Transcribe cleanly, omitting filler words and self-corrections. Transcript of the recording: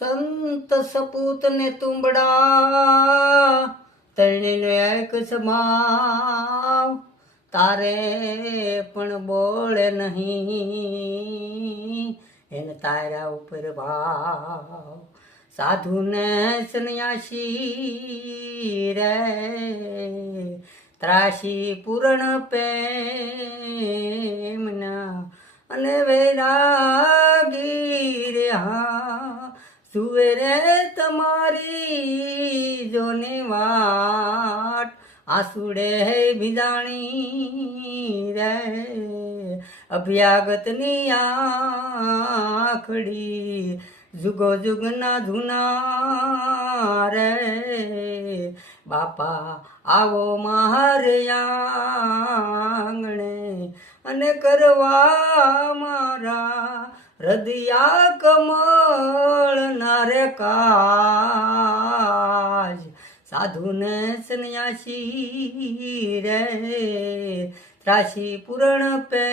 સંત સપૂત ને તુંબડા તણીને એક સમાવ, તારે પણ બોળે નહીં એને તારા ઉપર ભાવ. સાધુને સન્યાસી રે ત્રાસી પૂરણ પ્રેમના અને વૈરાગી રે હા સુવે રે તમારી જોને વાટ આસુડે ભીજાણી રે અભ્યાગતની આખડી જુગો જુગના જૂના રે બાપા આવો મારે આંગણે અને કરવા મારા હૃદયા કમળ ના રે કાજ. સાધુને સન્યાસી રે ત્રાસી પૂરણ પ્રેમના